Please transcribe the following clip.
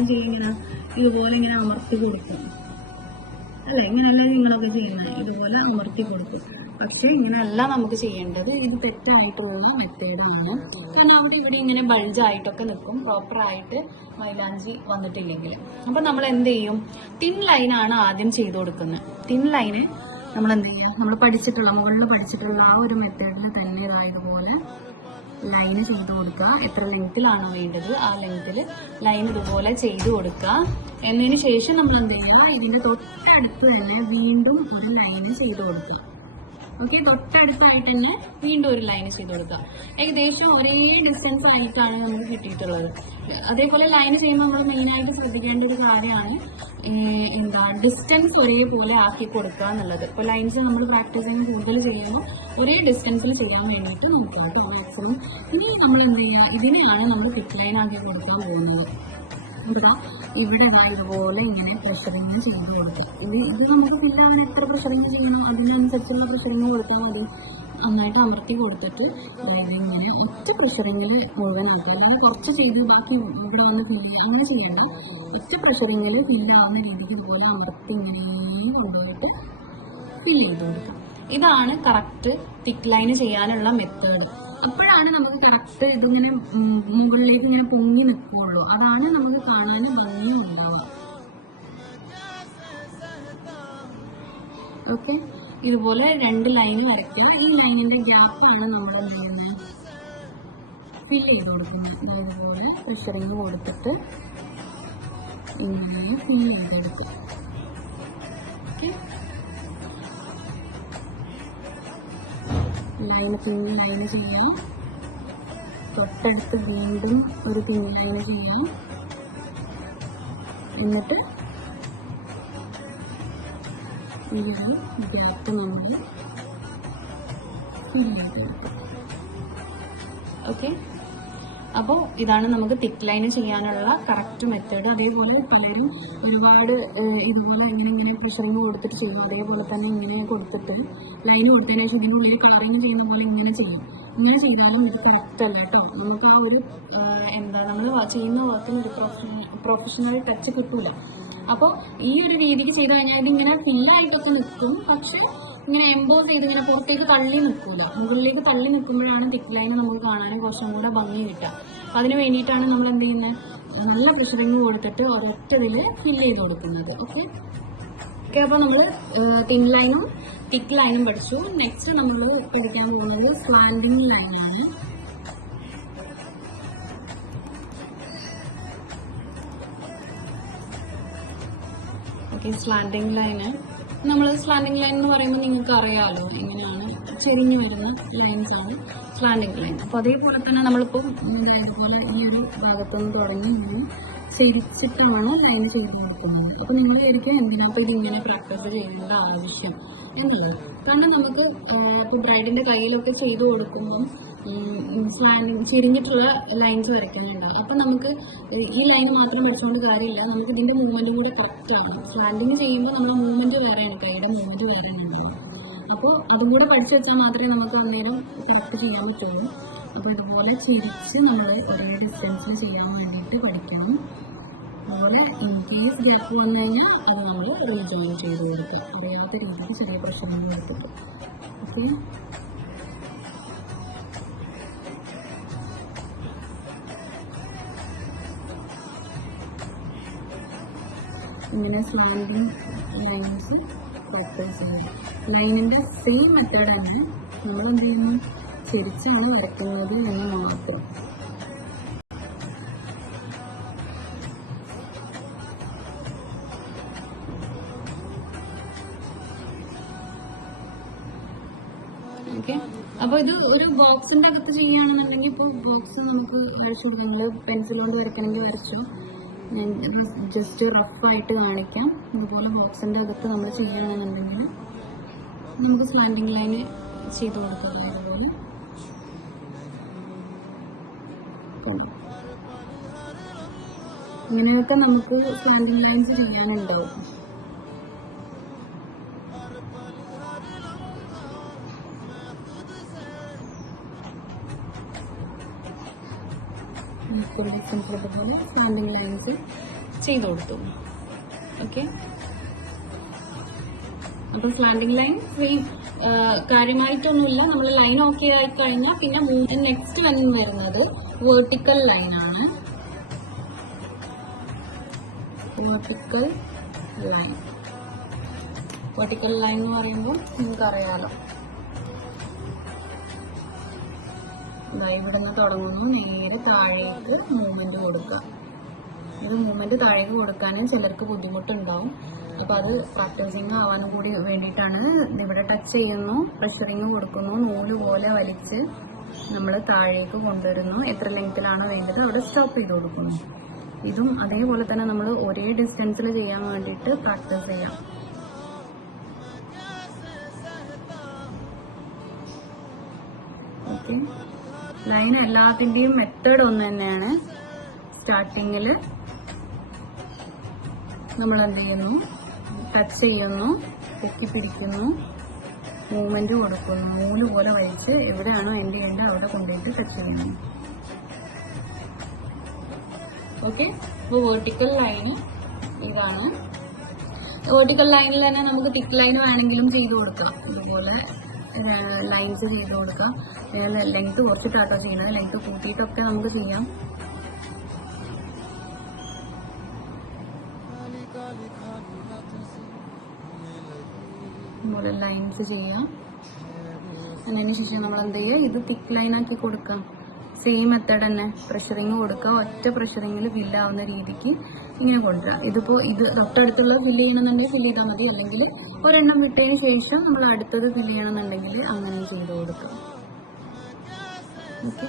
ഇങ്ങനെ ഇതുപോലെ ഇങ്ങനെ അമർത്തി കൊടുക്കും അല്ലേ? ഇങ്ങനെയല്ലേ നിങ്ങളൊക്കെ ചെയ്യുന്നത്? ഇതുപോലെ അമർത്തി കൊടുക്കും. പക്ഷെ ഇങ്ങനെയല്ല നമുക്ക് ചെയ്യേണ്ടത്. ഇത് തെറ്റായിട്ടുള്ള മെത്തേഡാണ്. കാരണം അവിടെ ഇവിടെ ഇങ്ങനെ ബൾജായിട്ടൊക്കെ നിൽക്കും, പ്രോപ്പറായിട്ട് മൈലാഞ്ചി വന്നിട്ടില്ലെങ്കിൽ. അപ്പം നമ്മൾ എന്ത് ചെയ്യും? തിൻ ലൈനാണ് ആദ്യം ചെയ്ത് കൊടുക്കുന്നത്. തിൻ ലൈന് നമ്മൾ എന്ത് ചെയ്യുക? നമ്മൾ മുകളിൽ പഠിച്ചിട്ടുള്ള ആ ഒരു മെത്തേഡിൽ തന്നെ ഇതുപോലെ ലൈന് ചെയ്ത് കൊടുക്കുക. എത്ര ലെങ്ത്തിലാണോ വേണ്ടത് ആ ലെങ്ത്തിൽ ലൈൻ ഇതുപോലെ ചെയ്ത് കൊടുക്കുക. എന്നതിന് ശേഷം നമ്മൾ എന്ത് ചെയ്യുക? ഇതിന്റെ തൊട്ടടുത്ത് തന്നെ വീണ്ടും ഒരു ലൈന് ചെയ്ത് കൊടുക്കുക. ഓക്കെ, തൊട്ടടുത്തായിട്ട് തന്നെ വീണ്ടും ഒരു ലൈൻ ചെയ്ത് കൊടുക്കുക. ഏകദേശം ഒരേ ഡിസ്റ്റൻസ് ആയിട്ടാണ് നമുക്ക് കിട്ടിയിട്ടുള്ളത്. അതേപോലെ ലൈൻ ചെയ്യുമ്പോൾ നമ്മൾ മെയിനായിട്ട് ശ്രദ്ധിക്കേണ്ട ഒരു കാര്യമാണ് ഡിസ്റ്റൻസ് ഒരേപോലെ ആക്കി കൊടുക്കുക എന്നുള്ളത്. ഇപ്പോൾ ലൈൻസ് നമ്മൾ പ്രാക്ടീസിങ് കൂടുതൽ ചെയ്യുമ്പോൾ ഒരേ ഡിസ്റ്റൻസിൽ ചെയ്യാൻ വേണ്ടിയിട്ട് നോക്കുക കേട്ടോ മാക്സിമം. ഇനി നമ്മൾ എന്ത് ചെയ്യുക? ഇതിനെയാണ് നമ്മൾ തിക്ക് ലൈൻ ആക്കി കൊടുക്കാൻ പോകുന്നത്. ഇവിടെ ഇതുപോലെ ഇങ്ങനെ പ്രഷറിങ് ചെയ്ത് കൊടുക്കുക. ഇത് നമുക്ക് ഫില്ലാവാൻ എത്ര പ്രഷറിങ് ചെയ്യണം അതിനനുസരിച്ചുള്ള പ്രഷറിങ് കൊടുത്താൽ മതി. നന്നായിട്ട് അമർത്തി കൊടുത്തിട്ട് ഇങ്ങനെ ഒറ്റ പ്രഷറിങ്ങിൽ മുഴുവനാക്കുക. അല്ലെങ്കിൽ കുറച്ച് ചെയ്ത് ബാക്കി ഇവിടെ വന്ന് അങ്ങനെ ചെയ്യണം. ഒറ്റ പ്രഷറിങ്ങിൽ ഫില്ലാവുന്ന രീതിക്ക് ഇതുപോലെ അമർത്തി ഇങ്ങനെ കൊണ്ടുപോയിട്ട് ഫില്ല് ചെയ്ത് കൊടുക്കാം. ഇതാണ് കറക്റ്റ് തിക്ക് ലൈന് ചെയ്യാനുള്ള മെത്തേഡ്. അപ്പോഴാണ് നമുക്ക് കറക്റ്റ് ഇതിങ്ങനെ മുകളിലേക്ക് ഇങ്ങനെ പൊങ്ങി നിൽക്കുള്ളൂ. അതാണ് നമുക്ക് കാണാൻ ഭംഗി ഉണ്ടാവുക. ഓക്കെ, ഇതുപോലെ 2 ലൈന് വരയ്ക്കുക. ഈ ലൈനിന്റെ ഗ്യാപ്പാണ് നമ്മൾ എന്ത് ചെയ്യുന്നത്? ഫില്ല് ചെയ്ത് കൊടുക്കുന്നത്. ഇതുപോലെ പ്രഷറിങ് കൊടുത്തിട്ട് ഇങ്ങനെ ഫില്ല് ചെയ്തെടുക്കും. ഓക്കെ, പിൻ ലൈന് ചെയ്യാം. തൊട്ടടുത്ത് വീണ്ടും ഒരു പിൻ ലൈന് ചെയ്യാം. എന്നിട്ട് ഈ ഒരു ഗ്യാപ്പ് നമ്മൾ ഫില്ല് ചെയ്തെടുക്കും. ഓക്കെ, അപ്പോൾ ഇതാണ് നമുക്ക് തിക്ക് ലൈന് ചെയ്യാനുള്ള കറക്റ്റ് മെത്തേഡ്. അതേപോലെ പലരും ഒരുപാട് ഇതുപോലെ ഇങ്ങനെ പ്രഷറിങ് കൊടുത്തിട്ട് ചെയ്യും. അതേപോലെ തന്നെ ഇങ്ങനെ കൊടുത്തിട്ട് ലൈന് കൊടുത്തതിന് ശേഷം ഇതിനുള്ളിൽ കളറിങ് ചെയ്യുന്ന പോലെ ഇങ്ങനെ ചെയ്യും. ഇങ്ങനെ ചെയ്താലും ഇത് കറക്റ്റ് അല്ല കേട്ടോ. നമുക്ക് ആ ഒരു നമ്മൾ ചെയ്യുന്ന വർക്കിന് ഒരു പ്രൊഫഷണൽ ടച്ച് കിട്ടൂല. അപ്പോൾ ഈ ഒരു രീതിക്ക് ചെയ്ത് കഴിഞ്ഞാൽ ഇതിങ്ങനെ ഫില്ലായിട്ടൊക്കെ നിൽക്കും. പക്ഷെ ഇങ്ങനെ എംബോസ് ചെയ്ത് ഇങ്ങനെ പുറത്തേക്ക് തള്ളി നിൽക്കൂല. മുകളിലേക്ക് തള്ളി നിൽക്കുമ്പോഴാണ് തിക്ക് ലൈന് നമുക്ക് കാണാനും കുറച്ചും കൂടെ ഭംഗി കിട്ടുക. അതിന് വേണ്ടിയിട്ടാണ് നമ്മൾ എന്ത് ചെയ്യുന്നത്? നല്ല പ്രഷറിങ് കൊടുത്തിട്ട് ഒരൊറ്റതിൽ ഫില്ല് ചെയ്ത് കൊടുക്കുന്നത്. ഓക്കെ, അപ്പോൾ നമ്മൾ തിൻ ലൈനും തിക്ക് ലൈനും പഠിച്ചു. നെക്സ്റ്റ് നമ്മൾ പഠിക്കാൻ പോകുന്നത് സ്ലാൻഡിങ് ലൈനാണ്. Okay, slanting line slanting line എന്ന് പറയുമ്പോൾ നിങ്ങൾക്ക് അറിയാമല്ലോ എങ്ങനെയാണ് ചെരിഞ്ഞു വരുന്ന ലൈൻസ് ആണ് സ്ലാൻഡിങ് ലൈൻ. അപ്പോൾ അതേപോലെ തന്നെ നമ്മളിപ്പോൾ അതേപോലെ ഈ ഒരു ഭാഗത്തുനിന്ന് തുടങ്ങി ഇങ്ങനെ ചെരിച്ചിട്ടാണ് ലൈൻ ചെയ്ത് കൊടുക്കുന്നത്. അപ്പോൾ നിങ്ങൾ ശരിക്കും എന്തിനകത്ത് ഇതിങ്ങനെ പ്രാക്ടീസ് ചെയ്യേണ്ട ആവശ്യം എന്നുള്ളത്. കാരണം നമുക്ക് ഇപ്പോൾ ബ്രൈഡിന്റെ കയ്യിലൊക്കെ ചെയ്ത് കൊടുക്കുമ്പം സ്ലാൻഡിങ് ചെരിഞ്ഞിട്ടുള്ള ലൈൻസ് വരയ്ക്കാനുണ്ടാവും. അപ്പം നമുക്ക് ഈ ലൈൻ മാത്രം വരച്ചുകൊണ്ട് കാര്യമില്ല. നമുക്ക് ഇതിന്റെ മൂവ്മെന്റ് കൂടെ കറക്റ്റ് ആണ്. സ്ലാൻഡിങ് ചെയ്യുമ്പോൾ നമ്മുടെ മൂവ്മെന്റ് വേറെയാണ്, കൈയുടെ മൂവ്മെന്റ് വേറെയാണ് ഉണ്ടാവും. അപ്പോൾ അതും കൂടെ പഠിച്ചു വെച്ചാൽ മാത്രമേ നമുക്ക് അന്നേരം കറക്റ്റ് ചെയ്യാൻ പറ്റുള്ളൂ. അപ്പോൾ ഇതുപോലെ ചിരിച്ച് നമ്മൾ ഒരേ ഡിസ്റ്റൻസിൽ ചെയ്യാൻ വേണ്ടിയിട്ട് പഠിക്കണം. അതുപോലെ ഇൻ കേസ് ഗ്യാപ്പ് വന്നു കഴിഞ്ഞാൽ അത് നമ്മൾ റീജോയിൻ ചെയ്ത് കൊടുക്കുക. അറിയാത്ത രീതിക്ക് ചെറിയ പ്രശ്നങ്ങൾ കൊടുത്തിട്ട്. ഓക്കെ, ഇങ്ങനെ സ്ലാൻഡിങ് ലൈൻസ് പ്രാക്ടീസ് ചെയ്യാം. ലൈനിന്റെ സെയിം മെത്തേഡ് തന്നെ നമ്മൾ എന്ത് ചെയ്യുന്നു? ചെരിച്ചാണ് വരയ്ക്കുന്നത് എന്ന് മാത്രം. ഓക്കെ, അപ്പോൾ ഇത് ഒരു ബോക്സിന്റെ അകത്ത് ചെയ്യുകയാണെന്നുണ്ടെങ്കിൽ ഇപ്പോൾ ബോക്സ് നമുക്ക് വരച്ചു കൊടുക്കാം. നിങ്ങൾ പെൻസിൽ കൊണ്ട് വരയ്ക്കണമെങ്കിൽ വരച്ചോ. ഞാൻ ജസ്റ്റ് റഫായിട്ട് കാണിക്കാം. അതുപോലെ ബോക്സിന്റെ അകത്ത് നമ്മൾ ചെയ്യുകയാണെന്നുണ്ടെങ്കിൽ നമുക്ക് സ്ലാൻഡിങ് ലൈന് ചെയ്ത് കൊടുക്കാം. അതുപോലെ ഇങ്ങനെയൊക്കെ നമുക്ക് സ്ലാൻഡിങ് ലൈൻസ് ചെയ്യാനുണ്ടാവും. Simple, അതുപോലെ സ്റ്റാൻഡിങ് ലൈൻസ് ചെയ്ത് കൊടുത്തു. ഓക്കെ, അപ്പൊ സ്ലാൻഡിങ് ലൈൻ സെയിം കാര്യമായിട്ടൊന്നുമില്ല. നമ്മൾ ലൈൻ ഓക്കെ ആയി കഴിഞ്ഞാൽ പിന്നെ നെക്സ്റ്റ് വരുന്നത് വേർട്ടിക്കൽ ലൈൻ ആണ്. വേർട്ടിക്കൽ ലൈൻ എന്ന് പറയുമ്പോൾ നിങ്ങൾക്കറിയാലോ, ഇവിടെ നിന്ന് തുടങ്ങുന്നു, നേരെ താഴേക്ക് മൂവ്മെന്റ് കൊടുക്കുക. ഇത് മൂവ്മെന്റ് താഴേക്ക് കൊടുക്കാൻ ചിലർക്ക് ബുദ്ധിമുട്ടുണ്ടാവും. അപ്പൊ അത് പ്രാക്ടീസിങ് ആവാനും കൂടി വേണ്ടിയിട്ടാണ്. ഇവിടെ ടച്ച് ചെയ്യുന്നു, പ്രഷറിങ് കൊടുക്കുന്നു, നൂല് പോലെ വലിച്ച് നമ്മൾ താഴേക്ക് കൊണ്ടുവരുന്നു. എത്ര ലെങ്ത്തിലാണ് വേണ്ടത് അവിടെ സ്റ്റോപ്പ് ചെയ്ത് കൊടുക്കുന്നു. ഇതും അതേപോലെ തന്നെ നമ്മൾ ഒരേ ഡിസ്റ്റൻസിൽ ചെയ്യാൻ വേണ്ടിയിട്ട് പ്രാക്ടീസ് ചെയ്യാം. ഓക്കെ, ലൈൻ എല്ലാത്തിന്റെയും മെത്തേഡ് ഒന്ന് തന്നെയാണ്. സ്റ്റാർട്ടിങ്ങിൽ നമ്മൾ എന്ത് ചെയ്യുന്നു, ടച്ച് ചെയ്യുന്നു, പൊക്കി പിടിക്കുന്നു, മൂവ്മെന്റ് കൊടുക്കുന്നു, നൂല് പോലെ വലിച്ച് എവിടെയാണോ എൻഡ് ചെയ്യേണ്ടത് അവിടെ കൊണ്ടുപോയിട്ട് ടച്ച് ചെയ്യുന്നു. ഓക്കെ, അപ്പോൾ വേർട്ടിക്കൽ ലൈന് ഇതാണ്. വേർട്ടിക്കൽ ലൈനിൽ തന്നെ നമുക്ക് തിക്ക് ലൈൻ വേണമെങ്കിലും ചെയ്ത് കൊടുക്കാം. അതുപോലെ ലൈൻസ് ചെയ്ത് കൊടുക്കാം. ലെങ്ത് കുറച്ചിട്ടാട്ടോ ചെയ്യുന്നത്, ലെങ്ത് കൂട്ടിയിട്ടൊക്കെ നമുക്ക് ചെയ്യാം. അതുപോലെ ലൈൻസ് ചെയ്യാം. അതിനുശേഷം നമ്മൾ എന്ത് ചെയ്യുക, ഇത് തിക്ക് ലൈനാക്കി കൊടുക്കാം. സെയിം മെത്തേഡ് തന്നെ, പ്രഷറിങ് കൊടുക്കുക. ഒറ്റ പ്രഷറിങ്ങിൽ ഫില്ലാവുന്ന രീതിക്ക് ഇങ്ങനെ കൊണ്ടുവരാം. ഇതിപ്പോൾ ഇത് തൊട്ടടുത്തുള്ള ഫില്ല് ചെയ്യണമെന്നുണ്ടെങ്കിൽ ഫില്ല് ചെയ്താൽ മതി, അല്ലെങ്കിൽ ഒരെണ്ണം വിട്ടതിന് ശേഷം നമ്മൾ അടുത്തത് ഫില്ല് ചെയ്യണമെന്നുണ്ടെങ്കിൽ അങ്ങനെ ചെയ്ത് കൊടുക്കാം. ഓക്കെ.